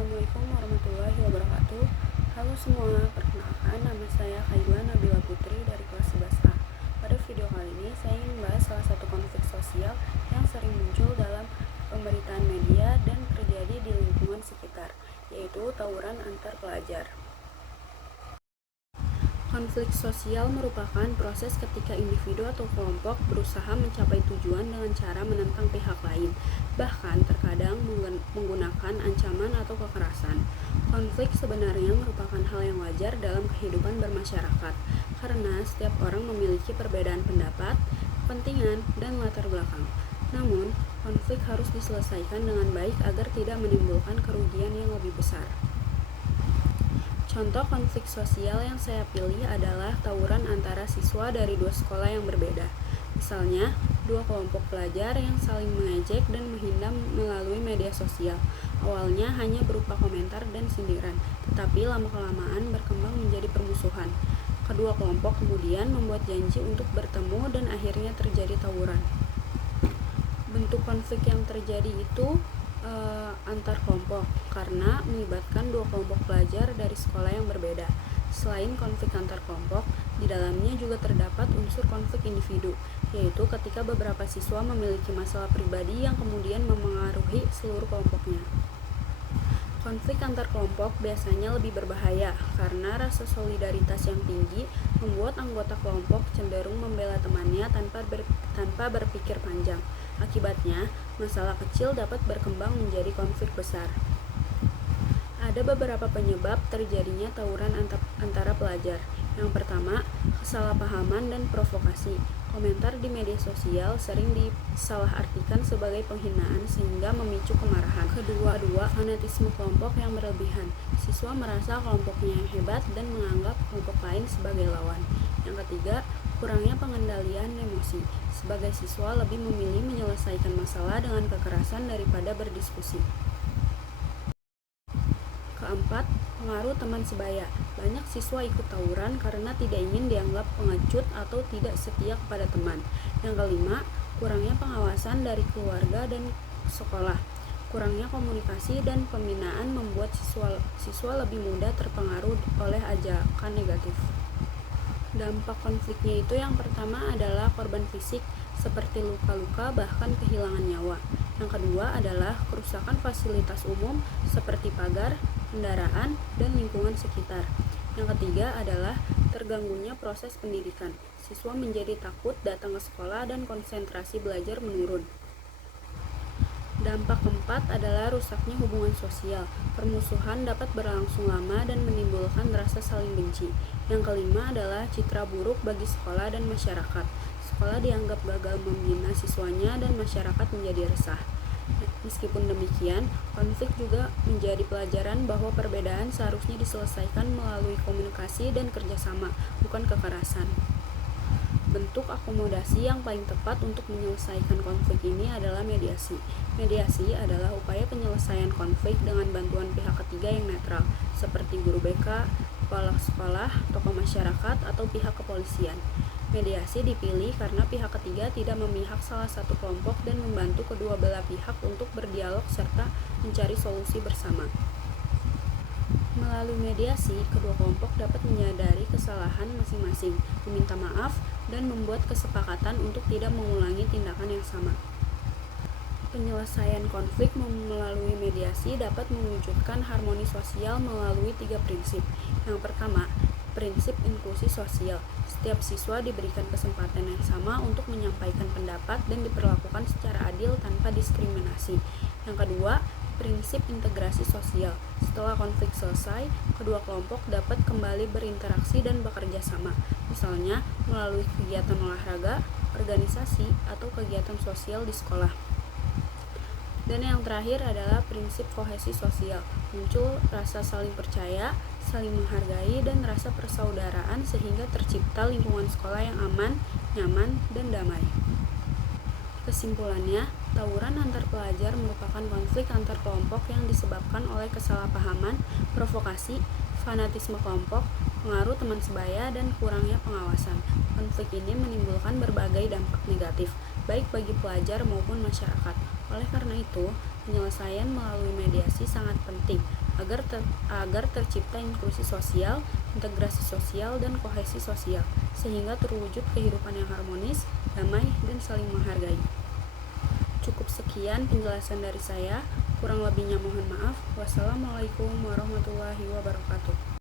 Assalamualaikum warahmatullahi wabarakatuh. Halo semua, perkenalkan nama saya Khaila Nabila Putri dari kelas 11A. Pada video kali ini saya ingin membahas salah satu konflik sosial yang sering muncul dalam pemberitaan media dan terjadi di lingkungan sekitar, yaitu tawuran antar pelajar. Konflik sosial merupakan proses ketika individu atau kelompok berusaha mencapai tujuan dengan cara menentang pihak lain, bahkan terkadang menggunakan ancaman atau kekerasan. Konflik sebenarnya merupakan hal yang wajar dalam kehidupan bermasyarakat, karena setiap orang memiliki perbedaan pendapat, kepentingan, dan latar belakang. Namun, konflik harus diselesaikan dengan baik agar tidak menimbulkan kerugian yang lebih besar. Contoh konflik sosial yang saya pilih adalah tawuran antara siswa dari dua sekolah yang berbeda. Misalnya, dua kelompok pelajar yang saling mengejek dan menghina melalui media sosial. Awalnya hanya berupa komentar dan sindiran, tetapi lama-kelamaan berkembang menjadi permusuhan. Kedua kelompok kemudian membuat janji untuk bertemu dan akhirnya terjadi tawuran. Bentuk konflik yang terjadi itu antar kelompok karena melibatkan dua kelompok pelajar dari sekolah yang berbeda. Selain konflik antar kelompok, di dalamnya juga terdapat unsur konflik individu, yaitu ketika beberapa siswa memiliki masalah pribadi yang kemudian memengaruhi seluruh kelompoknya. Konflik antar kelompok biasanya lebih berbahaya karena rasa solidaritas yang tinggi membuat anggota kelompok cenderung membela temannya tanpa berpikir panjang. Akibatnya, masalah kecil dapat berkembang menjadi konflik besar. Ada beberapa penyebab terjadinya tawuran antara pelajar. Yang pertama, kesalahpahaman dan provokasi. Komentar di media sosial sering disalahartikan sebagai penghinaan sehingga memicu kemarahan. Kedua, fanatisme kelompok yang berlebihan. Siswa merasa kelompoknya yang hebat dan menganggap kelompok lain sebagai lawan. Yang ketiga, kurangnya pengendalian emosi. Sebagai siswa lebih memilih menyelesaikan masalah dengan kekerasan daripada berdiskusi. Keempat, pengaruh teman sebaya. Banyak siswa ikut tawuran karena tidak ingin dianggap pengecut atau tidak setia kepada teman. Yang kelima, kurangnya pengawasan dari keluarga dan sekolah. Kurangnya komunikasi dan pembinaan membuat siswa lebih mudah terpengaruh oleh ajakan negatif. Dampak konfliknya itu yang pertama adalah korban fisik seperti luka-luka bahkan kehilangan nyawa. Yang kedua adalah kerusakan fasilitas umum seperti pagar, kendaraan, dan lingkungan sekitar. Yang ketiga adalah terganggunya proses pendidikan. Siswa menjadi takut datang ke sekolah dan konsentrasi belajar menurun. Dampak keempat adalah rusaknya hubungan sosial. Permusuhan dapat berlangsung lama dan menimbulkan rasa saling benci. Yang kelima adalah citra buruk bagi sekolah dan masyarakat. Sekolah dianggap gagal membina siswanya dan masyarakat menjadi resah. Meskipun demikian, konflik juga menjadi pelajaran bahwa perbedaan seharusnya diselesaikan melalui komunikasi dan kerjasama, bukan kekerasan. Bentuk akomodasi yang paling tepat untuk menyelesaikan konflik ini adalah mediasi. Mediasi adalah upaya penyelesaian konflik dengan bantuan pihak ketiga yang netral, seperti guru BK, kepala sekolah, tokoh masyarakat, atau pihak kepolisian. Mediasi dipilih karena pihak ketiga tidak memihak salah satu kelompok dan membantu kedua belah pihak untuk berdialog serta mencari solusi bersama. Melalui mediasi, kedua kelompok dapat menyadari kesalahan masing-masing, meminta maaf, dan membuat kesepakatan untuk tidak mengulangi tindakan yang sama. Penyelesaian konflik melalui mediasi dapat mewujudkan harmoni sosial melalui 3 prinsip. Yang pertama, prinsip inklusi sosial. Setiap siswa diberikan kesempatan yang sama untuk menyampaikan pendapat dan diperlakukan secara adil tanpa diskriminasi. Yang kedua, prinsip integrasi sosial. Setelah konflik selesai, kedua kelompok dapat kembali berinteraksi dan bekerja sama, misalnya melalui kegiatan olahraga, organisasi, atau kegiatan sosial di sekolah. Dan yang terakhir adalah prinsip kohesi sosial. Muncul rasa saling percaya, saling menghargai, dan rasa persaudaraan sehingga tercipta lingkungan sekolah yang aman, nyaman, dan damai. Kesimpulannya, tawuran antar pelajar merupakan konflik antar kelompok yang disebabkan oleh kesalahpahaman, provokasi, fanatisme kelompok, pengaruh teman sebaya, dan kurangnya pengawasan. Konflik ini menimbulkan berbagai dampak negatif, baik bagi pelajar maupun masyarakat. Oleh karena itu, Penyelesaian melalui mediasi sangat penting agar tercipta inklusi sosial, integrasi sosial, dan kohesi sosial, sehingga terwujud kehidupan yang harmonis, damai, dan saling menghargai. Cukup sekian penjelasan dari saya, kurang lebihnya mohon maaf. Wassalamualaikum warahmatullahi wabarakatuh.